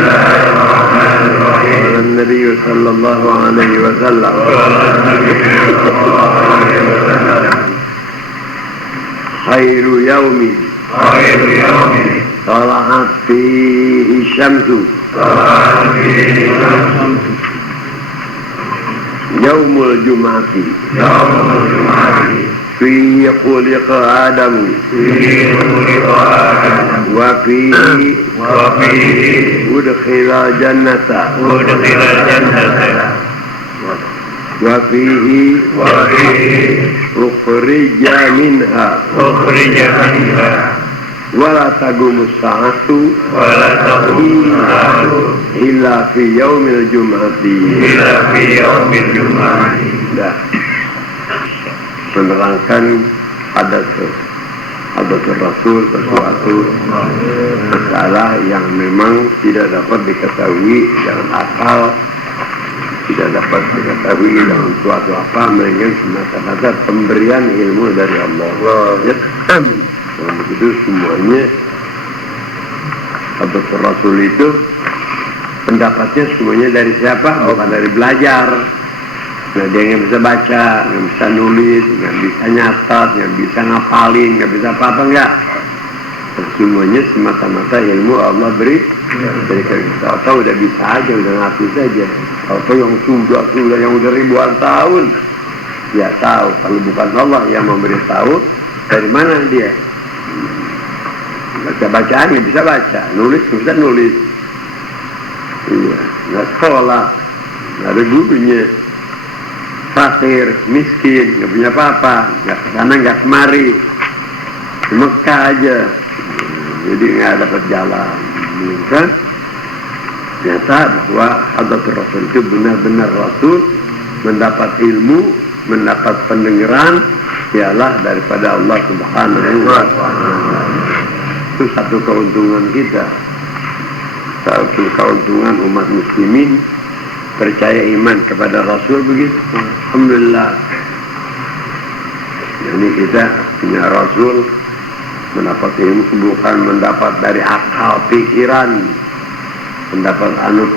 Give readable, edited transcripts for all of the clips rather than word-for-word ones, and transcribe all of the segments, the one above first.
قال النبي صلى الله عليه وسلم خير يوم طلعت فيه الشمس يوم الجمعة فيه خلق آدم وفيه أدخل الجنة وفيه أخرج منها ولا تقوم الساعة إلا في يوم الجمعة. Menerangkan hadas Rasul sesuatu masalah yang memang tidak dapat diketahui dengan akal, tidak dapat diketahui dengan suatu apa, melainkan semata-mata pemberian ilmu dari Allah. Ya, amin. Nah, begitu semuanya hadas Rasul itu pendapatnya semuanya dari siapa? Bukan dari belajar. Nah, dia nggak bisa baca, nggak bisa nulis, nggak bisa nyatat, nggak bisa ngapalin, nggak bisa apa-apa, enggak. Semuanya semata-mata ilmu Allah beri. Jadi kalau tahu udah bisa aja, udah ngerti saja. Kalau yang sudah yang udah ribuan tahun, ya tahu. Kalau bukan Allah yang memberi tahu, dari mana dia? Baca-bacaan nggak bisa baca, nulis nggak bisa nulis. Iya, nggak sekolah, nggak ada gurunya. Fakir, miskin, nggak punya apa-apa, nggak kesana nggak kemari, di Mekah aja, jadi nggak dapat jalan, kan? Ternyata bahwa hadratul Rasul itu benar-benar Rasul mendapat ilmu, mendapat pendengaran, ialah daripada Allah Subhanahu wa Ta'ala. Itu satu keuntungan kita, satu keuntungan umat muslimin. Percaya iman kepada Rasul begitu. Alhamdulillah. Jadi kita punya Rasul, mendapat ilmu bukan mendapat dari akal pikiran, pendapat anu,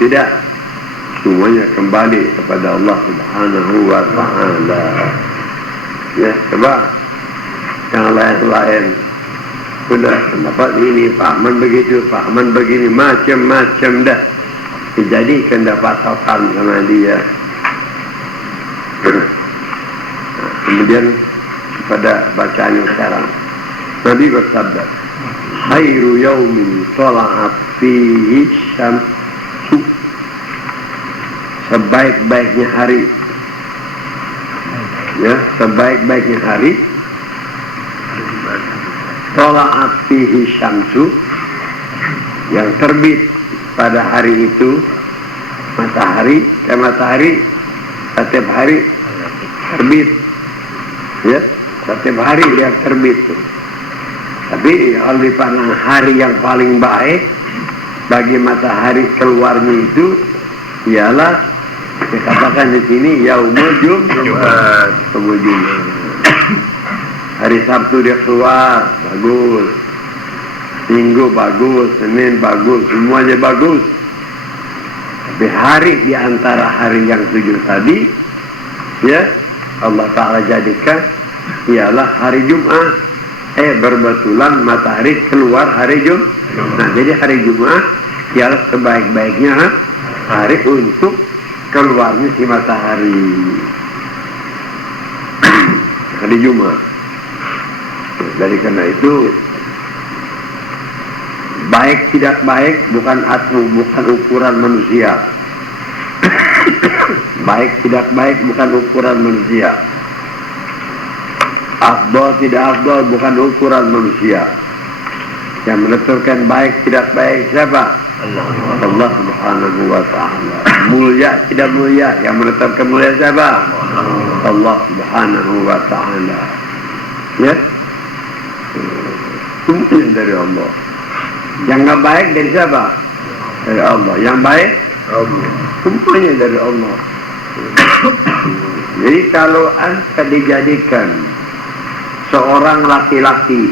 tidak. Semuanya kembali kepada Allah Subhanahu wa Ta'ala. Ya, coba yang lain-lain. Sudah pendapat ini, pahaman begitu, pahaman begini, macam-macam dah dijadikan dapat patokan sama dia. Kemudian pada bacaan yang sekarang Nabi bersabda, khairu yaumin tola'at fihi syamsu, sebaik-baiknya hari, ya, sebaik-baiknya hari tola'at fihi syamsu, yang terbit pada hari itu matahari. Matahari setiap hari terbit, ya, setiap hari dia terbit tuh. Tapi kalau dipandang hari yang paling baik bagi matahari keluarnya itu ialah dikatakan di sini yaumul Jumat. Hari Sabtu dia keluar, bagus. Minggu bagus, Senin bagus, semuanya bagus. Tapi hari di antara hari yang 7 tadi, ya, Allah Ta'ala jadikan ialah hari Jumat. Berbetulan matahari keluar hari Jumat. Nah, jadi hari Jumat ialah sebaik-baiknya hari untuk keluarnya si matahari. Hari Jumat. Dari karena itu, baik tidak baik bukan ukuran manusia. Baik tidak baik bukan ukuran manusia. Afdal tidak afdal bukan ukuran manusia. Yang menentukan baik tidak baik siapa? Allah Subhanahu wa Ta'ala. Mulia tidak mulia, yang menetapkan mulia siapa? Allah Subhanahu wa Ta'ala. Ya, semuanya dari Allah. Yang nggak baik dari siapa? Dari Allah. Yang baik Allah. Semuanya dari Allah. Jadi kalau anda dijadikan seorang laki-laki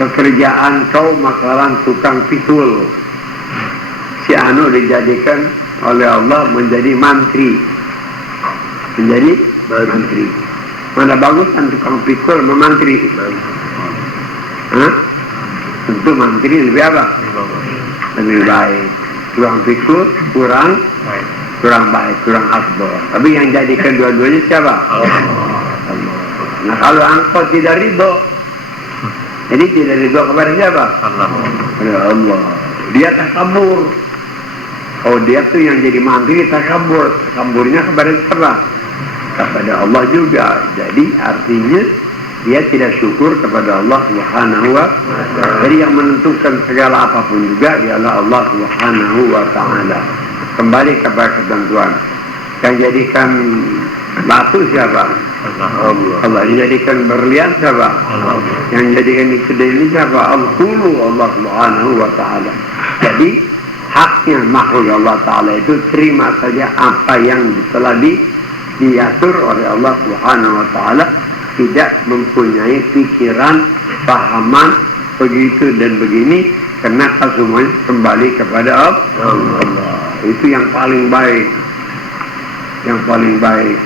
pekerjaan kau makalan tukang pikul. Si anu dijadikan oleh Allah menjadi mantri. Menjadi mantri. Mana bagusan tukang pikul memantri? Hah? Tentu mantri lebih apa? Lebih baik. Tukang pikul kurang baik, kurang afdal. Tapi yang jadikan dua-duanya siapa? Allah. Nah kalau engkau tidak ridho, jadi tidak ridho kepada siapa? Allah. Dia takabur. Oh dia tuh yang jadi mantri takabur. Takaburnya kepada siapa? Kepada Allah juga. Jadi artinya dia tidak syukur kepada Allah Subhanahu wa ta'ala. Jadi yang menentukan segala apapun juga ialah Allah Subhanahu wa ta'ala. Kembali kepada ketentuan. Yang jadikan batu siapa? Allah. Yang jadikan berlian siapa? Allah. Yang jadikan ini siapa? Allah Subhanahu wa ta'ala. Jadi haknya makhluk Allah ta'ala itu terima saja apa yang telah diatur oleh Allah Subhanahu wa ta'ala, tidak mempunyai pikiran, pahaman begitu dan begini, karena semuanya kembali kepada Allah. Itu yang paling baik. Yang paling baik.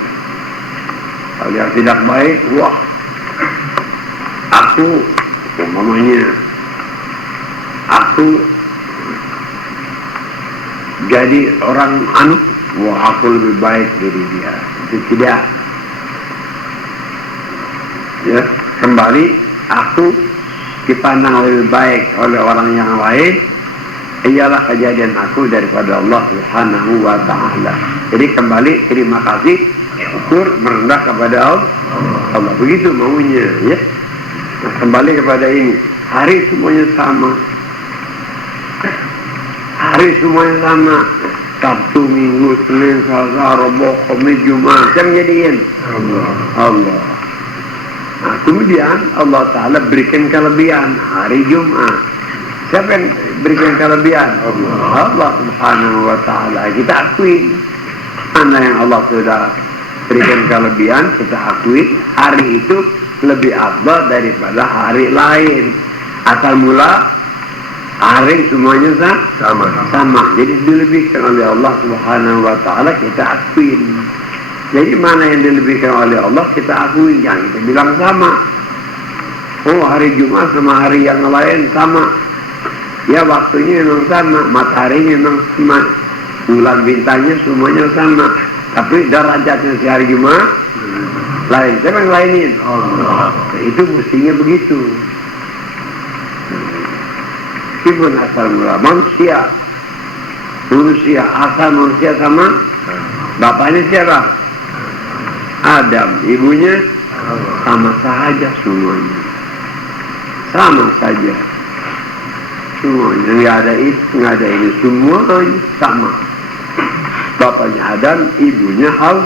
Kalau yang tidak baik, wah, aku jadi orang anu, wah aku lebih baik dari dia. Itu tidak. Ya, kembali aku dipandang lebih baik oleh orang yang lain, ialah kejadian aku daripada Allah Subhanahu wa ta'ala. Jadi kembali terima kasih, syukur, merendah kepada Allah. Begitu maunya, ya. Nah, kembali kepada ini, hari semuanya sama. Hari semuanya sama. Sabtu, Minggu, Senin, Selasa, Rabu, Khamis, Jumat. Siapa jadiin? Allah. Nah, kemudian Allah Ta'ala berikan kelebihan hari Jumat. Siapa yang berikan kelebihan? Allah Subhanahu wa ta'ala. Kita akui mana yang Allah sudah berikan kelebihan, kita akui hari itu lebih afdal daripada hari lain. Asal mula hari semuanya sama. Jadi dilebihkan oleh Allah Subhanahu wa ta'ala, kita akui. Jadi mana yang dilebihkan oleh Allah kita akui, yang kita bilang sama. Oh hari Jumat sama hari yang lain sama. Ya waktunya memang sama, mataharinya memang sama, bulan bintangnya semuanya sama. Tapi derajatnya si hari Jumat lain. Siapa yang lainin? Allah. Nah, itu mestinya begitu. Meskipun asal mula manusia asal manusia sama. Bapaknya siapa? Adam, ibunya sama saja semuanya. Sama saja. Semuanya, nggak ada itu, nggak ada ini, semuanya sama. Bapaknya Adam, ibunya Hawa.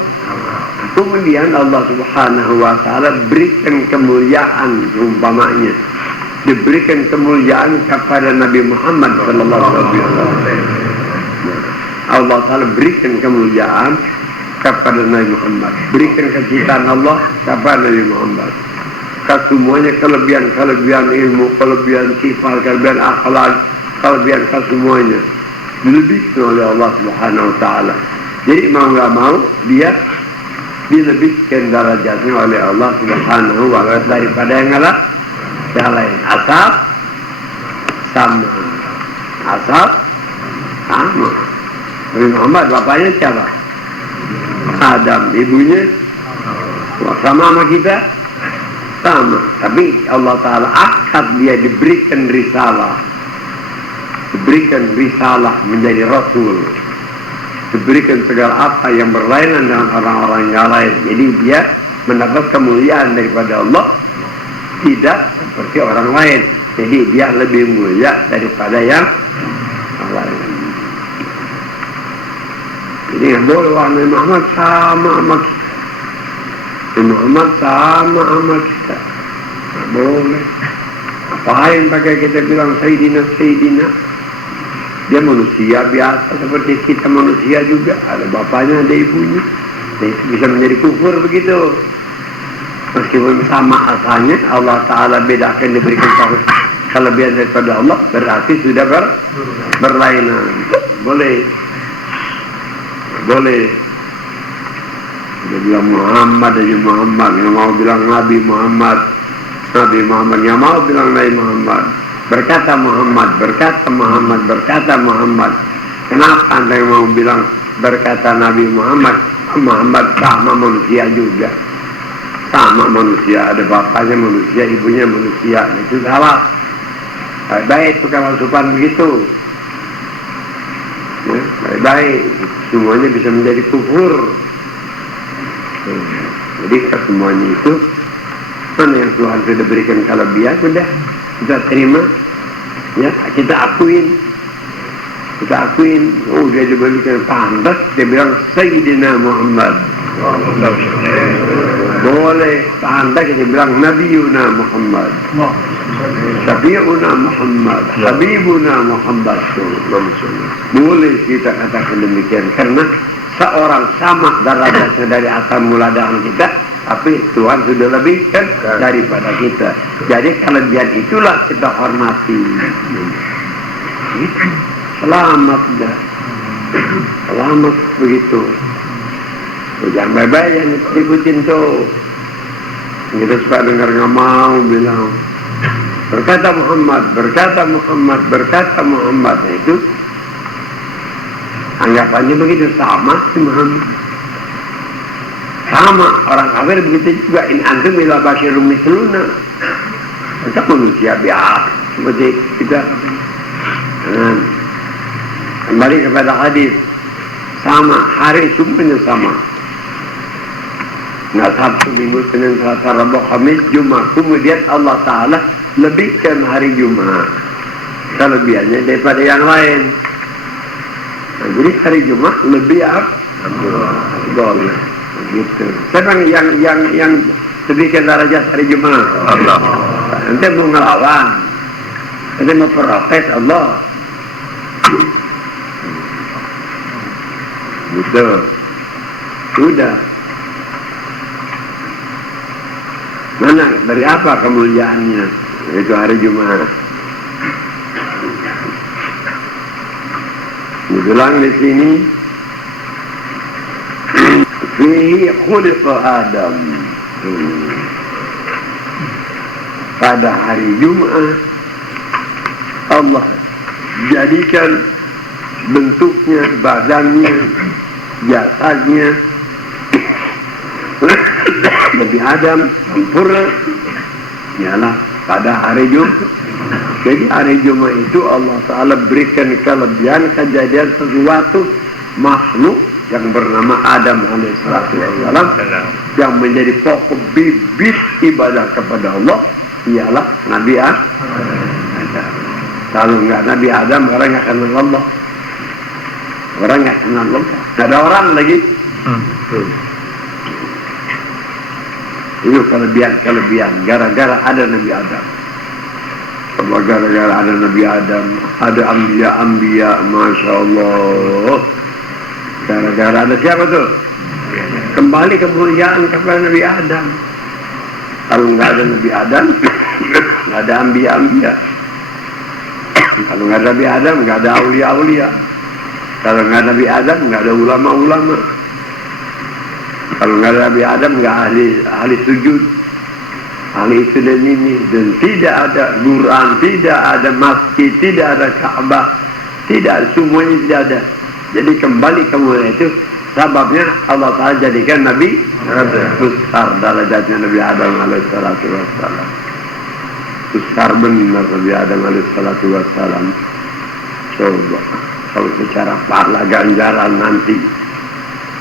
Kemudian Allah Subhanahu wa ta'ala berikan kemuliaan umpamanya. Diberikan kemuliaan kepada Nabi Muhammad sallallahu alaihi wasallam. Allah Ta'ala berikan kemuliaan kepada Nabi Muhammad, berikan kecintaan Allah kepada Nabi Muhammad. Semuanya kelebihan ilmu, kelebihan sifat, kelebihan akhlak, kelebihan semuanya dilebihkan oleh Allah Subhanahu wa ta'ala. Jadi mau nggak mau dia dilebihkan derajatnya oleh Allah Subhanahu wa ta'ala daripada yang lain. Asal sama. Nabi Muhammad bapaknya siapa? Adam, ibunya sama kita sama, tapi Allah Ta'ala akad dia diberikan risalah menjadi Rasul, diberikan segala apa yang berlainan dengan orang-orang yang lain. Jadi dia mendapat kemuliaan daripada Allah tidak seperti orang lain. Jadi dia lebih mulia daripada yang lain. Jadi nggak boleh Nabi Muhammad sama sama kita. Nabi Muhammad sama sama kita. Nggak boleh. Apain pakai kita bilang Sayyidina. Dia manusia biasa seperti kita manusia juga. Ada bapaknya, ada ibunya. Nah, itu bisa menjadi kufur begitu. Meskipun sama asalnya, Allah Ta'ala bedakan, diberikan kelebihan daripada Allah, berarti sudah berlainan. Boleh. Dia bilang Muhammad aja Muhammad, yang mau bilang Nabi Muhammad, yang mau bilang Nabi Muhammad. Berkata Muhammad. Kenapa Anda yang mau bilang berkata Nabi Muhammad? Muhammad sama manusia juga. Sama manusia, ada bapaknya manusia, ibunya manusia. Itu salah. Baik-baik tukang asupan begitu. Ya, baik-baik. Semuanya bisa menjadi kufur. Jadi semuanya itu mana yang Tuhan sudah berikan kelebihan, sudah kita terima, ya kita akuin. Oh, dia diberikan pantas, dia bilang Sayyidina Muhammad. Boleh pantas kita bilang Nabiyuna Muhammad, Syafi'una Muhammad, Habibuna Muhammad. Boleh kita katakan demikian, karena seorang sama derajatnya dari asal mula dengan kita, tapi Tuhan sudah lebihkan daripada kita. Jadi kelebihan itulah kita hormati. Selamat dah. Selamat begitu. Jangan baik-baik yang ikutin tuh. Kita suka dengar nggak mau bilang berkata Muhammad. Nah, itu anggapannya begitu, sama si Muhammad. Sama orang kafir begitu juga. In antum ila basyirum misluna. Kita manusia biasa seperti kita. Kembali kepada hadis, sama hari semuanya sama. Nggak Sabtu, Minggu, Senin, Selasa, Rabu, Kamis, Jumat. Kemudian Allah Ta'ala lebihkan hari Jumat kelebihannya daripada yang lain. Nah, jadi hari Jumat lebih boleh gitu. Siapa yang lebihkan derajat hari Jumat? Allah. Nanti mau ngelawan, nanti mau protes Allah. Gitu. Sudah. Mana dari apa kemuliaannya? Itu hari Jumat. Dibilang di sini, fihi khuliqa Adam. Pada hari Jumat Allah jadikan bentuknya, badannya, jasadnya Nabi Adam sempurna, ialah pada hari Jumat. Jadi hari Jumat itu Allah Ta'ala berikan kelebihan kejadian sesuatu makhluk yang bernama Adam alaihissalam, yang menjadi pokok bibit ibadah kepada Allah, ialah Nabi Adam. Kalau enggak Nabi Adam, orang enggak kenal Allah. Orang enggak kenal Allah. Tidak ada orang lagi. Itu kelebihan gara-gara ada Nabi Adam. Gara-gara ada Nabi Adam, ada anbiya, Masya Allah. Gara-gara ada siapa tuh? Kembali kemuliaan kepada Nabi Adam. Kalau enggak ada Nabi Adam, enggak ada anbiya. Kalau enggak ada Nabi Adam, enggak ada aulia. Kalau enggak ada Nabi Adam, enggak ada ulama. Kalau enggak ada Nabi Adam, enggak ahli sujud, ahli itu dan ini. Dan tidak ada Quran, tidak ada masjid, tidak ada Ka'bah, tidak, semuanya tidak ada. Jadi kembali kemuliaan itu sebabnya Allah Ta'ala jadikan Nabi besar derajatnya Nabi Adam alaihissalatu wassalam. Besar benar Nabi Adam alaihissalatu wassalam. Coba kalau secara pahala ganjaran nanti,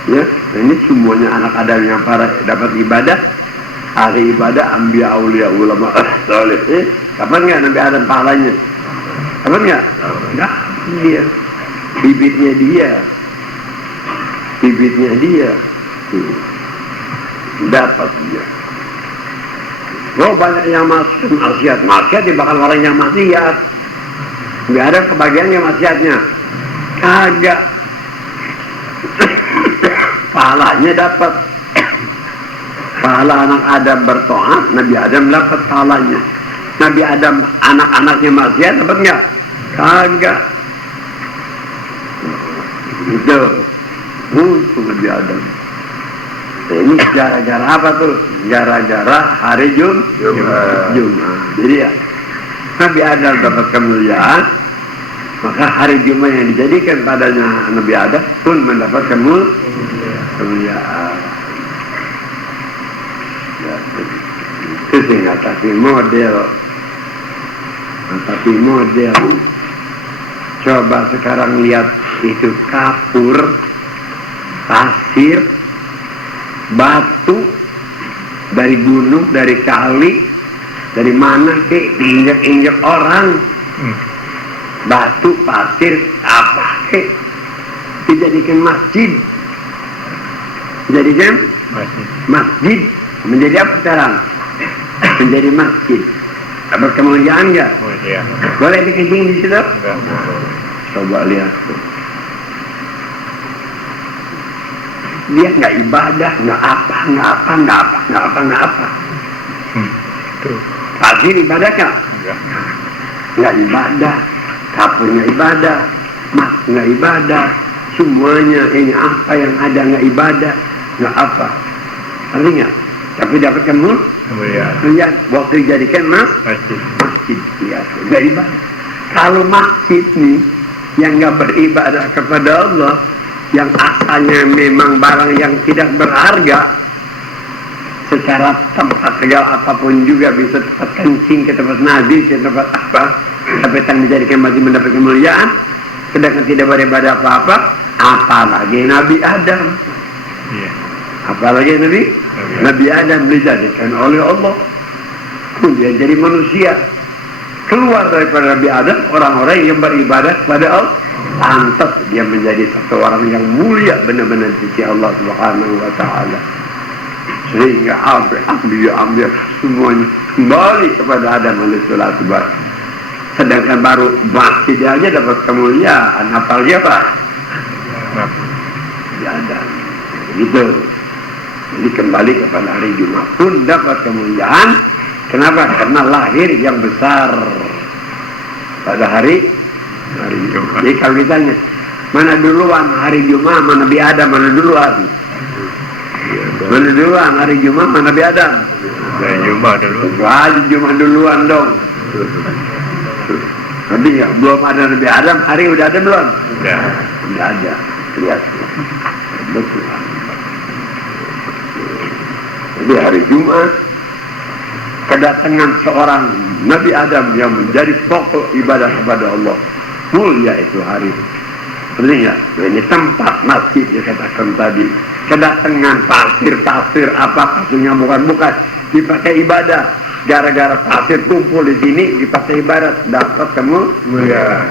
ya, ini semuanya anak Adam yang para dapat ibadah, ahli ibadah, anbiya, aulia, ulama, saleh. Kapan nggak Nabi Adam pahalanya? Kapan nggak? Nggak, dia. Bibitnya dia. Dapat dia. Oh, banyak yang maksiat dibakar orang yang maksiat. Nggak ada kebagiannya maksiatnya. Kagak. Pahalanya dapat. Pahala anak Adam bertoat, Nabi Adam dapat pahalanya. Nabi Adam anak-anaknya maksiat dapat nggak? Kagak. Itu untung Nabi Adam. Ini gara-gara apa tuh? Gara-gara hari Jumat. Jadi ya, Nabi Adam dapat kemuliaan, maka hari Jumat yang dijadikan padanya Nabi Adam pun mendapat kemuliaan. Ya, itu sih ngatasi model. Coba sekarang lihat itu kapur, pasir, batu dari gunung, dari kali, dari mana ke injak-injak orang, batu, pasir, apa ke dijadikan masjid, menjadi apa sekarang? Menjadi masjid. Dapat kemuliaan nggak? Boleh dikencing di situ? Coba lihat tuh. Dia nggak ibadah, nggak apa. Pasir ibadah nggak? Nggak ibadah. Kapurnya ibadah, mas nggak ibadah. Semuanya ini apa yang ada nggak ibadah, nggak apa. Artinya, tapi dapat lihat waktu dijadikan masjid ya, nggak ibadah. Kalau masjid nih yang nggak beribadah kepada Allah, yang asalnya memang barang yang tidak berharga, secara tempat segala apapun juga bisa tempat kencing, ke tempat najis, ke tempat apa, tapi yang dijadikan masjid mendapat kemuliaan, sedangkan tidak beribadah apa-apa, apalagi Nabi Adam. Apalagi Nabi Adam dijadikan oleh Allah, kemudian jadi manusia. Keluar daripada Nabi Adam orang-orang yang beribadah kepada Allah, lantas dia menjadi satu orang yang mulia benar-benar di sisi Allah Subhanahu wa Ta'ala. Sehingga ambil semuanya kembali kepada Adam alaihissalatu wassalam. Sedangkan baru masjid aja dapat kemuliaan, apalagi apa? Nabi Adam. Gitu. Jadi kembali kepada hari Jumat pun dapat kemuliaan. Kenapa? Karena lahir yang besar pada hari Jumat. Jadi kalau ditanya, mana duluan hari Jumat, mana Nabi Adam, mana duluan? Mana duluan hari Jumat, mana Nabi Adam? Jumat duluan. Hari Jumat duluan dong. Tapi ya, belum ada Nabi Adam, hari udah ada belum? Udah ada. Lihat. Betul. Jadi hari Jumat kedatangan seorang Nabi Adam yang menjadi pokok ibadah kepada Allah, mulia itu hari. Artinya ini tempat masjid dikatakan tadi. Kedatangan pasir apa pastinya bukan dipakai ibadah. Gara-gara pasir kumpul di sini dipakai ibadah, dapat kemuliaan.